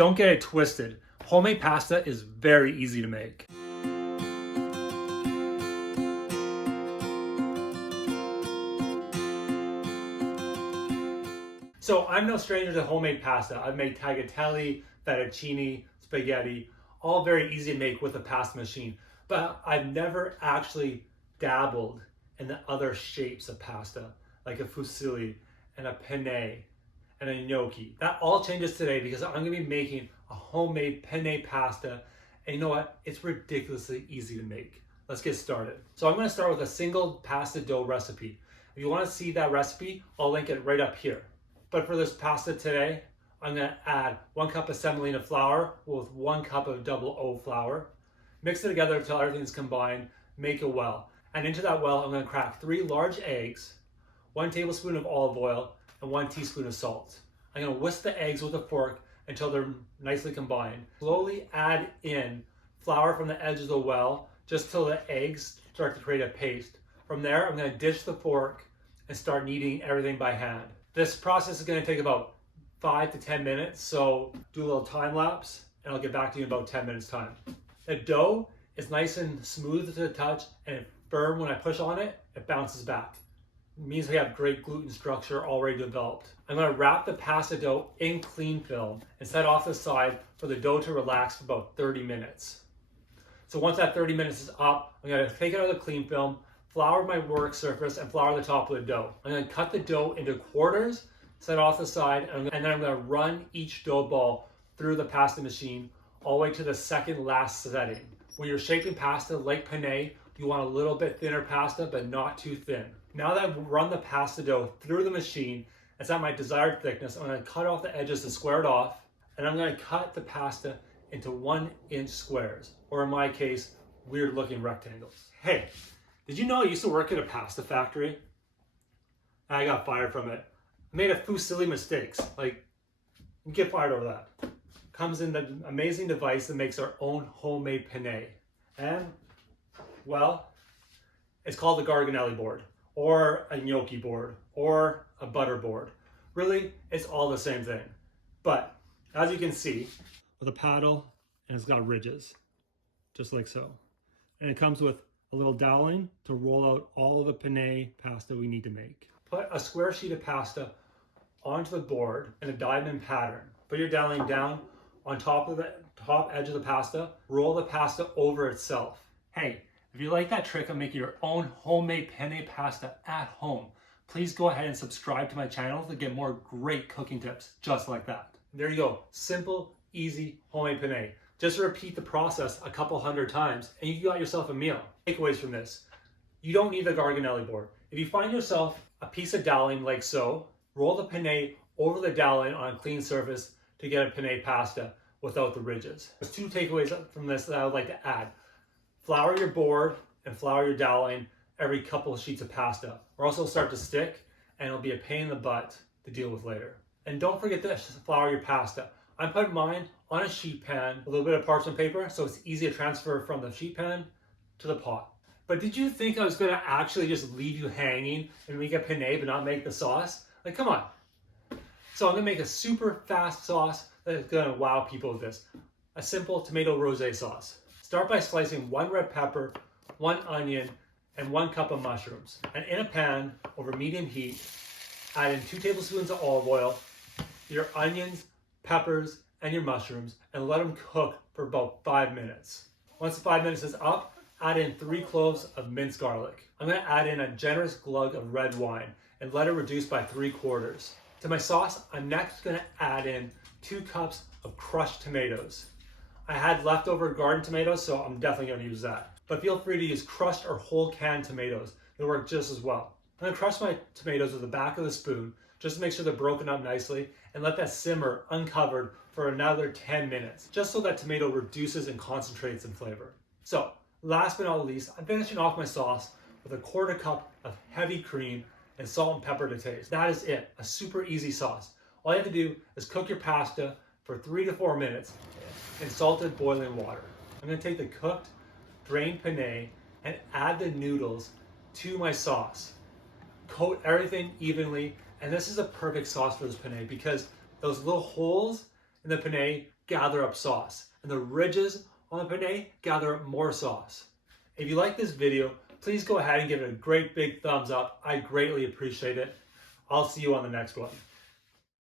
don't get it twisted. Homemade pasta is very easy to make. So I'm no stranger to homemade pasta. I've made tagliatelle, fettuccine, spaghetti, all very easy to make with a pasta machine. But I've never actually dabbled in the other shapes of pasta, like a fusilli and a penne and a gnocchi. That all changes today because I'm gonna be making a homemade penne pasta. And you know what? It's ridiculously easy to make. Let's get started. So I'm gonna start with a single pasta dough recipe. If you wanna see that recipe, I'll link it right up here. But for this pasta today, I'm gonna add 1 cup of semolina flour with 1 cup of double O flour. Mix it together until everything's combined, make a well. And into that well, I'm gonna crack 3 large eggs, 1 tablespoon of olive oil, and 1 teaspoon of salt. I'm gonna whisk the eggs with a fork until they're nicely combined. Slowly add in flour from the edge of the well, just till the eggs start to create a paste. From there, I'm gonna dish the fork and start kneading everything by hand. This process is gonna take about 5 to 10 minutes, so do a little time lapse and I'll get back to you in about 10 minutes time. The dough is nice and smooth to the touch and firm. When I push on it, it bounces back. It means we have great gluten structure already developed. I'm gonna wrap the pasta dough in cling film and set off the side for the dough to relax for about 30 minutes. So once that 30 minutes is up, I'm gonna take it out of the cling film, flour my work surface, and flour the top of the dough. I'm gonna cut the dough into quarters, set off the side, and then I'm gonna run each dough ball through the pasta machine all the way to the second last setting. When you're shaping pasta like penne, you want a little bit thinner pasta, but not too thin. Now that I've run the pasta dough through the machine, it's at my desired thickness, I'm gonna cut off the edges to square it off, and I'm gonna cut the pasta into 1-inch squares, or in my case, weird looking rectangles. Hey, did you know I used to work at a pasta factory? I got fired from it. I made a few silly mistakes. Like, you get fired over that. Comes in the amazing device that makes our own homemade penne. And, well, it's called the Garganelli board, or a gnocchi board, or a butter board. Really, it's all the same thing. But, as you can see, with a paddle, and it's got ridges, just like so. And it comes with a little doweling to roll out all of the penne pasta we need to make. Put a square sheet of pasta onto the board in a diamond pattern. Put your doweling down on top of the top edge of the pasta. Roll the pasta over itself. Hey, if you like that trick of making your own homemade penne pasta at home, please go ahead and subscribe to my channel to get more great cooking tips just like that. There you go, simple, easy homemade penne. Just repeat the process a couple hundred times and you got yourself a meal. Takeaways from this: you don't need the Garganelli board. If you find yourself a piece of doweling like so, roll the penne over the doweling on a clean surface to get a penne pasta without the ridges. There's 2 takeaways from this that I would like to add. Flour your board and flour your doweling every couple of sheets of pasta, or else it'll start to stick and it'll be a pain in the butt to deal with later. And don't forget to flour your pasta. I'm putting mine on a sheet pan, a little bit of parchment paper, so it's easy to transfer from the sheet pan to the pot. But did you think I was gonna actually just leave you hanging and make a penne but not make the sauce? Like, come on. So I'm gonna make a super fast sauce that is gonna wow people with this. A simple tomato rosé sauce. Start by slicing 1 red pepper, 1 onion, and 1 cup of mushrooms. And in a pan over medium heat, add in 2 tablespoons of olive oil, your onions, peppers, and your mushrooms, and let them cook for about 5 minutes. Once the 5 minutes is up, add in 3 cloves of minced garlic. I'm gonna add in a generous glug of red wine and let it reduce by 3/4. To my sauce, I'm next gonna add in 2 cups of crushed tomatoes. I had leftover garden tomatoes, so I'm definitely gonna use that. But feel free to use crushed or whole canned tomatoes. They'll work just as well. I'm gonna crush my tomatoes with the back of the spoon, just to make sure they're broken up nicely, and let that simmer uncovered for another 10 minutes, just so that tomato reduces and concentrates in flavor. So, last but not least, I'm finishing off my sauce with a 1/4 cup of heavy cream and salt and pepper to taste. That is it, a super easy sauce. All you have to do is cook your pasta for 3 to 4 minutes in salted boiling water. I'm gonna take the cooked, drained penne and add the noodles to my sauce. Coat everything evenly, and this is a perfect sauce for this penne because those little holes in the penne gather up sauce, and the ridges on the penne gather up more sauce. If you like this video, please go ahead and give it a great big thumbs up. I greatly appreciate it. I'll see you on the next one.